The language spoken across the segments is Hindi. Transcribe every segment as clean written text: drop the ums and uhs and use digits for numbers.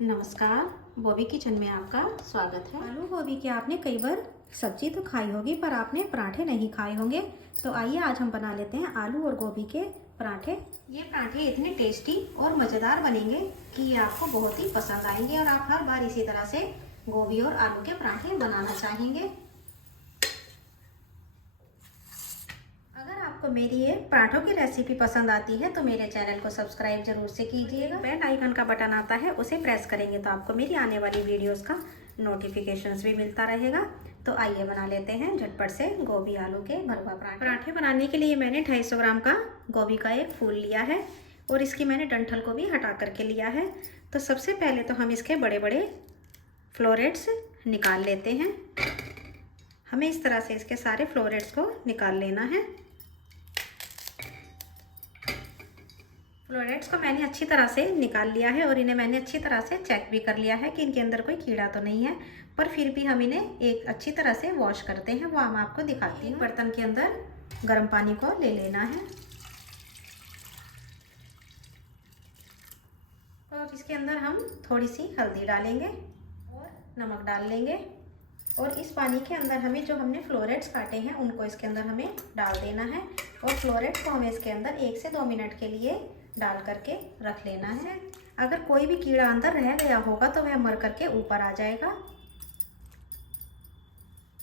नमस्कार, बॉबी किचन में आपका स्वागत है। आलू गोभी की आपने कई बार सब्जी तो खाई होगी पर आपने पराठे नहीं खाए होंगे। तो आइए आज हम बना लेते हैं आलू और गोभी के पराठे। ये पराठे इतने टेस्टी और मज़ेदार बनेंगे कि ये आपको बहुत ही पसंद आएंगे और आप हर बार इसी तरह से गोभी और आलू के पराठे बनाना चाहेंगे। अगर आपको मेरी ये पराठों की रेसिपी पसंद आती है तो मेरे चैनल को सब्सक्राइब जरूर से कीजिएगा। बेल आइकन का बटन आता है, उसे प्रेस करेंगे तो आपको मेरी आने वाली वीडियोस का नोटिफिकेशंस भी मिलता रहेगा। तो आइए बना लेते हैं झटपट से गोभी आलू के भरवा पराठे। पराठे बनाने के लिए मैंने 250 ग्राम का गोभी का एक फूल लिया है और इसकी मैंने डंठल को भी हटा करके लिया है। तो सबसे पहले तो हम इसके बड़े बड़े फ्लोरेट्स निकाल लेते हैं। हमें इस तरह से इसके सारे फ्लोरेट्स को निकाल लेना है। फ्लोरेट्स को मैंने अच्छी तरह से निकाल लिया है और इन्हें मैंने अच्छी तरह से चेक भी कर लिया है कि इनके अंदर कोई कीड़ा तो नहीं है, पर फिर भी हम इन्हें एक अच्छी तरह से वॉश करते हैं, वो हम आपको दिखाती हूँ। बर्तन के अंदर गर्म पानी को ले लेना है और इसके अंदर हम थोड़ी सी हल्दी डालेंगे और नमक डाल लेंगे और इस पानी के अंदर हमें जो हमने फ्लोरेट्स काटे हैं उनको इसके अंदर हमें डाल देना है और फ्लोरेट्स को हमें इसके अंदर 1 से 2 मिनट के लिए डाल करके रख लेना है। अगर कोई भी कीड़ा अंदर रह गया होगा तो वह मर करके ऊपर आ जाएगा।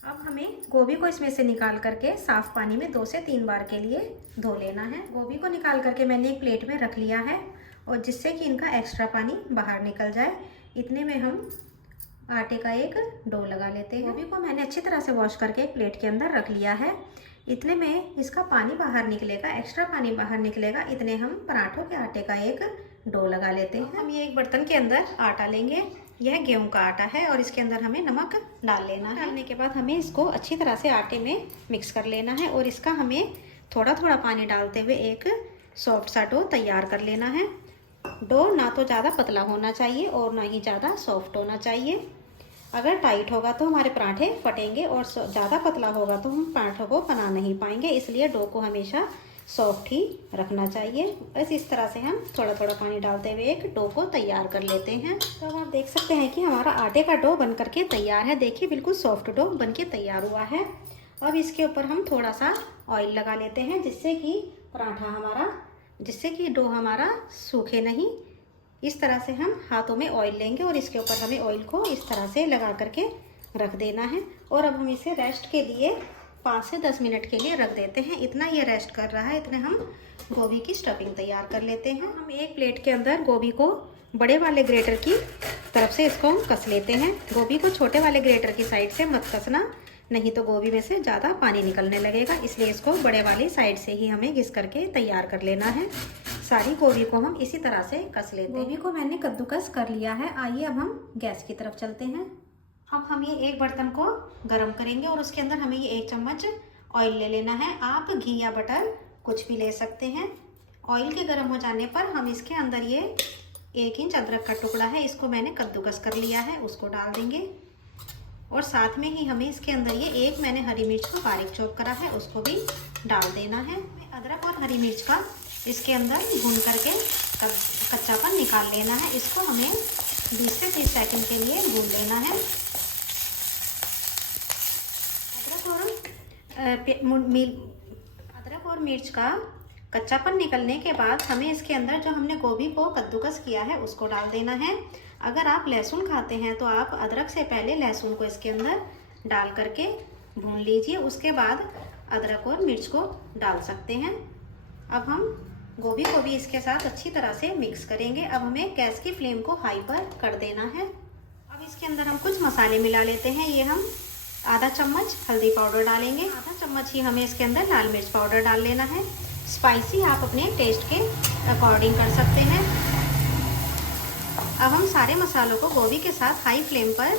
अब हमें गोभी को इसमें से निकाल करके साफ पानी में 2 से 3 बार के लिए धो लेना है। गोभी को निकाल करके मैंने एक प्लेट में रख लिया है और जिससे कि इनका एक्स्ट्रा पानी बाहर निकल जाए। इतने में हम आटे का एक डो लगा लेते हैं। गोभी को मैंने अच्छी तरह से वॉश करके एक प्लेट के अंदर रख लिया है। इतने में इसका पानी बाहर निकलेगा, एक्स्ट्रा पानी बाहर निकलेगा। इतने हम पराठों के आटे का एक डो लगा लेते हैं। हम ये एक बर्तन के अंदर आटा लेंगे। यह गेहूं का आटा है और इसके अंदर हमें नमक डाल लेना है। डालने के बाद हमें इसको अच्छी तरह से आटे में मिक्स कर लेना है और इसका हमें थोड़ा थोड़ा पानी डालते हुए एक सॉफ्ट सा डो तैयार कर लेना है। डो ना तो ज़्यादा पतला होना चाहिए और ना ही ज़्यादा सॉफ्ट होना चाहिए। अगर टाइट होगा तो हमारे पराठे फटेंगे और ज़्यादा पतला होगा तो हम पराठों को बना नहीं पाएंगे। इसलिए डो को हमेशा सॉफ्ट ही रखना चाहिए। बस इस तरह से हम थोड़ा थोड़ा पानी डालते हुए एक डो को तैयार कर लेते हैं। तो अब आप देख सकते हैं कि हमारा आटे का डो बन करके तैयार है। देखिए बिल्कुल सॉफ्ट डो बन के तैयार हुआ है। अब इसके ऊपर हम थोड़ा सा ऑयल लगा लेते हैं जिससे कि डो हमारा सूखे नहीं। इस तरह से हम हाथों में ऑयल लेंगे और इसके ऊपर हमें ऑयल को इस तरह से लगा करके रख देना है और अब हम इसे रेस्ट के लिए 5 से 10 मिनट के लिए रख देते हैं। इतना ये रेस्ट कर रहा है, इतने हम गोभी की स्टफिंग तैयार कर लेते हैं। हम एक प्लेट के अंदर गोभी को बड़े वाले ग्रेटर की तरफ से इसको हम कस लेते हैं। गोभी को छोटे वाले ग्रेटर की साइड से मत कसना, नहीं तो गोभी में से ज़्यादा पानी निकलने लगेगा। इसलिए इसको बड़े वाली साइड से ही हमें घिस करके तैयार कर लेना है। सारी गोभी को हम इसी तरह से कस लेते हैं। गोभी को मैंने कद्दूकस कर लिया है। आइए अब हम गैस की तरफ चलते हैं। अब हम ये एक बर्तन को गरम करेंगे और उसके अंदर हमें ये 1 चम्मच ऑयल ले लेना है। आप घी या बटर कुछ भी ले सकते हैं। ऑयल के गर्म हो जाने पर हम इसके अंदर ये 1 इंच अदरक का टुकड़ा है, इसको मैंने कद्दूकस कर लिया है, उसको डाल देंगे और साथ में ही हमें इसके अंदर ये एक मैंने हरी मिर्च को बारीक चॉप करा है, उसको भी डाल देना है। अदरक और हरी मिर्च का इसके अंदर भून करके कच्चापन निकाल लेना है। इसको हमें 20 से 30 सेकंड के लिए भून लेना है। अदरक और मिर्च का कच्चापन निकलने के बाद हमें इसके अंदर जो हमने गोभी को कद्दूकस किया है उसको डाल देना है। अगर आप लहसुन खाते हैं तो आप अदरक से पहले लहसुन को इसके अंदर डाल करके भून लीजिए, उसके बाद अदरक और मिर्च को डाल सकते हैं। अब हम गोभी को भी इसके साथ अच्छी तरह से मिक्स करेंगे। अब हमें गैस की फ्लेम को हाई पर कर देना है। अब इसके अंदर हम कुछ मसाले मिला लेते हैं। ये हम आधा चम्मच हल्दी पाउडर डालेंगे, आधा चम्मच ही हमें इसके अंदर लाल मिर्च पाउडर डाल लेना है। स्पाइसी आप अपने टेस्ट के अकॉर्डिंग कर सकते हैं। अब हम सारे मसालों को गोभी के साथ हाई फ्लेम पर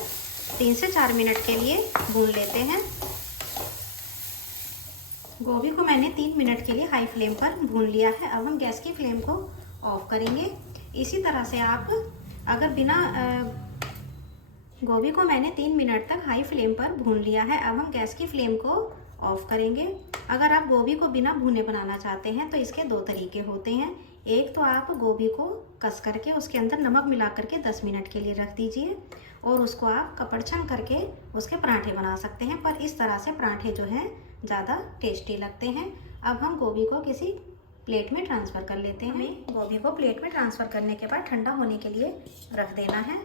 3 से 4 मिनट के लिए भून लेते हैं। गोभी को मैंने 3 मिनट के लिए हाई फ्लेम पर भून लिया है। अब हम गैस की फ्लेम को ऑफ करेंगे। इसी तरह से आप अगर बिना गोभी को मैंने 3 मिनट तक हाई फ्लेम पर भून लिया है। अब हम गैस की फ्लेम को ऑफ करेंगे। अगर आप गोभी को बिना भुने बनाना चाहते हैं तो इसके 2 तरीके होते हैं। एक तो आप गोभी को कस करके उसके अंदर नमक मिला करके 10 मिनट के लिए रख दीजिए और उसको आप कपड़ छान करके उसके पराठे बना सकते हैं, पर इस तरह से पराठे जो हैं ज़्यादा टेस्टी लगते हैं। अब हम गोभी को किसी प्लेट में ट्रांसफ़र कर लेते हैं। हमें गोभी को प्लेट में ट्रांसफ़र करने के बाद ठंडा होने के लिए रख देना है।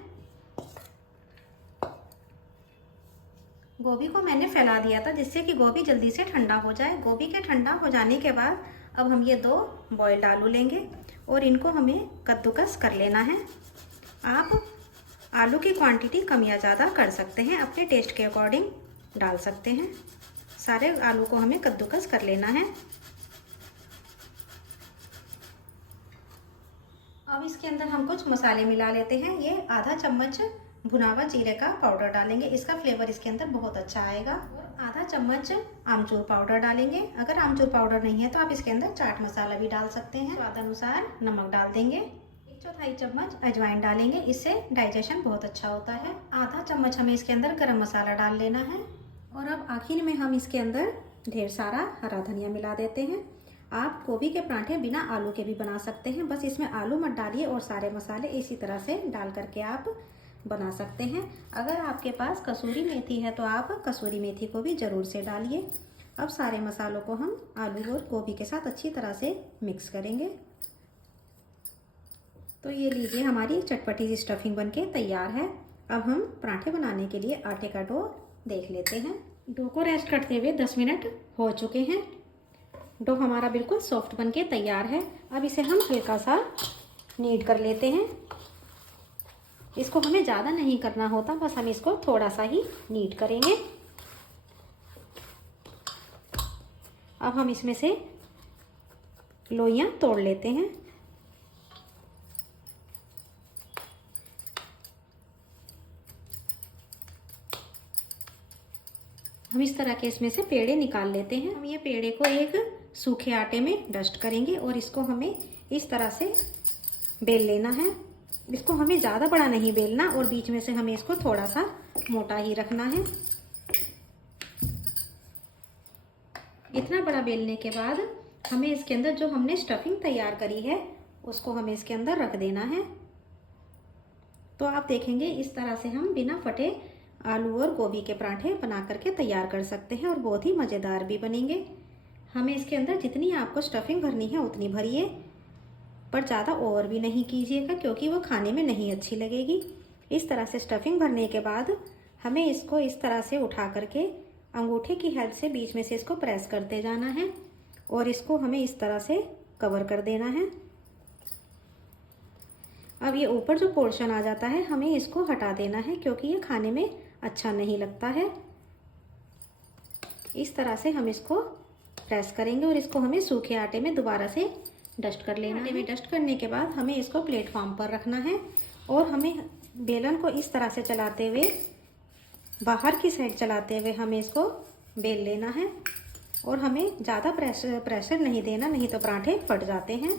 गोभी को मैंने फैला दिया था जिससे कि गोभी जल्दी से ठंडा हो जाए। गोभी के ठंडा हो जाने के बाद अब हम ये 2 बॉइल्ड आलू लेंगे और इनको हमें कद्दूकस कर लेना है। आप आलू की क्वांटिटी कम या ज़्यादा कर सकते हैं, अपने टेस्ट के अकॉर्डिंग डाल सकते हैं। सारे आलू को हमें कद्दूकस कर लेना है। अब इसके अंदर हम कुछ मसाले मिला लेते हैं। ये आधा चम्मच भुना हुआ जीरे का पाउडर डालेंगे, इसका फ्लेवर इसके अंदर बहुत अच्छा आएगा। और आधा चम्मच आमचूर पाउडर डालेंगे। अगर आमचूर पाउडर नहीं है तो आप इसके अंदर चाट मसाला भी डाल सकते हैं। स्वाद अनुसार नमक डाल देंगे। 1/4 चम्मच अजवाइन डालेंगे, इससे डाइजेशन बहुत अच्छा होता है। आधा चम्मच हमें इसके अंदर गरम मसाला डाल लेना है। और अब आखिर में हम इसके अंदर ढेर सारा हरा धनिया मिला देते हैं। आप गोभी के पराठे बिना आलू के भी बना सकते हैं, बस इसमें आलू मत डालिए और सारे मसाले इसी तरह से डाल करके आप बना सकते हैं। अगर आपके पास कसूरी मेथी है तो आप कसूरी मेथी को भी ज़रूर से डालिए। अब सारे मसालों को हम आलू और गोभी के साथ अच्छी तरह से मिक्स करेंगे। तो ये लीजिए, हमारी चटपटी सी स्टफिंग बनके तैयार है। अब हम पराठे बनाने के लिए आटे का डो देख लेते हैं। डो को रेस्ट करते हुए 10 मिनट हो चुके हैं। डो हमारा बिल्कुल सॉफ्ट बनके तैयार है। अब इसे हम हल्का सा नीड कर लेते हैं। इसको हमें ज़्यादा नहीं करना होता, बस हम इसको थोड़ा सा ही नीड करेंगे। अब हम इसमें से लोइयां तोड़ लेते हैं। हम इस तरह के इसमें से पेड़े निकाल लेते हैं। हम ये पेड़े को एक सूखे आटे में डस्ट करेंगे और इसको हमें इस तरह से बेल लेना है। इसको हमें ज़्यादा बड़ा नहीं बेलना और बीच में से हमें इसको थोड़ा सा मोटा ही रखना है। इतना बड़ा बेलने के बाद हमें इसके अंदर जो हमने स्टफिंग तैयार करी है उसको हमें इसके अंदर रख देना है। तो आप देखेंगे इस तरह से हम बिना फटे आलू और गोभी के पराठे बना करके तैयार कर सकते हैं और बहुत ही मज़ेदार भी बनेंगे। हमें इसके अंदर जितनी आपको स्टफिंग भरनी है उतनी भरिए, पर ज़्यादा ओवर भी नहीं कीजिएगा क्योंकि वो खाने में नहीं अच्छी लगेगी। इस तरह से स्टफिंग भरने के बाद हमें इसको इस तरह से उठा करके अंगूठे की हेल्प से बीच में से इसको प्रेस करते जाना है और इसको हमें इस तरह से कवर कर देना है। अब ये ऊपर जो पोर्शन आ जाता है हमें इसको हटा देना है क्योंकि ये खाने में अच्छा नहीं लगता है। इस तरह से हम इसको प्रेस करेंगे और इसको हमें सूखे आटे में दोबारा से डस्ट कर लेना है। डस्ट करने के बाद हमें इसको प्लेटफॉर्म पर रखना है और हमें बेलन को इस तरह से चलाते हुए, बाहर की साइड चलाते हुए हमें इसको बेल लेना है और हमें ज़्यादा प्रेशर नहीं देना, नहीं तो पराठे फट जाते हैं।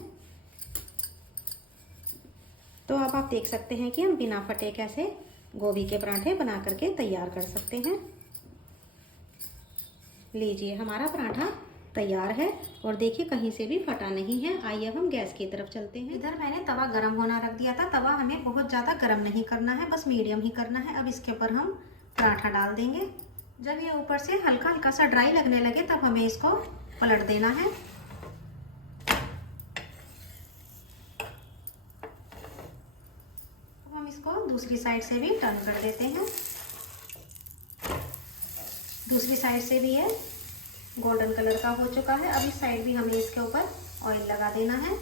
तो अब आप देख सकते हैं कि हम बिना फटे कैसे गोभी के पराठे बना करके तैयार कर सकते हैं। लीजिए, हमारा पराठा तैयार है और देखिए कहीं से भी फटा नहीं है। आइए हम गैस की तरफ चलते हैं। इधर मैंने तवा गरम होना रख दिया था। तवा हमें बहुत ज़्यादा गरम नहीं करना है, बस मीडियम ही करना है। अब इसके ऊपर हम पराठा डाल देंगे। जब ये ऊपर से हल्का हल्का सा ड्राई लगने लगे तब हमें इसको पलट देना है। अब हम इसको दूसरी साइड से भी टर्न कर देते हैं। दूसरी साइड से भी ये गोल्डन कलर का हो चुका है। अब इस साइड भी हमें इसके ऊपर ऑयल लगा देना है।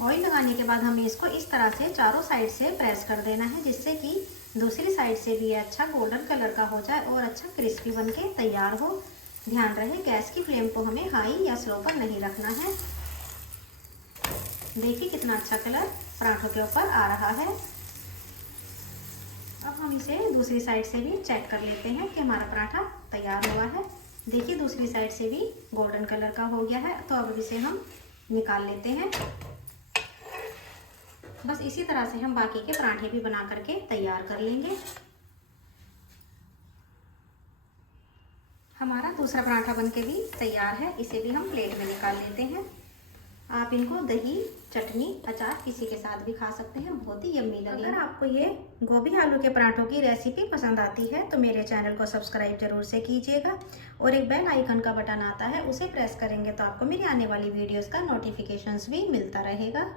ऑयल लगाने के बाद हमें इसको इस तरह से चारों साइड से प्रेस कर देना है जिससे कि दूसरी साइड से भी अच्छा गोल्डन कलर का हो जाए और अच्छा क्रिस्पी बनके तैयार हो। ध्यान रहे गैस की फ्लेम को हमें हाई या स्लो पर नहीं रखना है। देखिए कितना अच्छा कलर पराठों के ऊपर आ रहा है। अब हम इसे दूसरी साइड से भी चेक कर लेते हैं कि हमारा पराठा तैयार हुआ है। देखिए दूसरी साइड से भी गोल्डन कलर का हो गया है। तो अब इसे हम निकाल लेते हैं। बस इसी तरह से हम बाकी के पराठे भी बना करके तैयार कर लेंगे। हमारा दूसरा पराठा बनके भी तैयार है। इसे भी हम प्लेट में निकाल लेते हैं। आप इनको दही, चटनी, अचार किसी के साथ भी खा सकते हैं, बहुत ही यम्मी लगेगा। अगर आपको ये गोभी आलू के पराठों की रेसिपी पसंद आती है तो मेरे चैनल को सब्सक्राइब जरूर से कीजिएगा और एक बेल आइकन का बटन आता है, उसे प्रेस करेंगे तो आपको मेरी आने वाली वीडियोस का नोटिफिकेशंस भी मिलता रहेगा।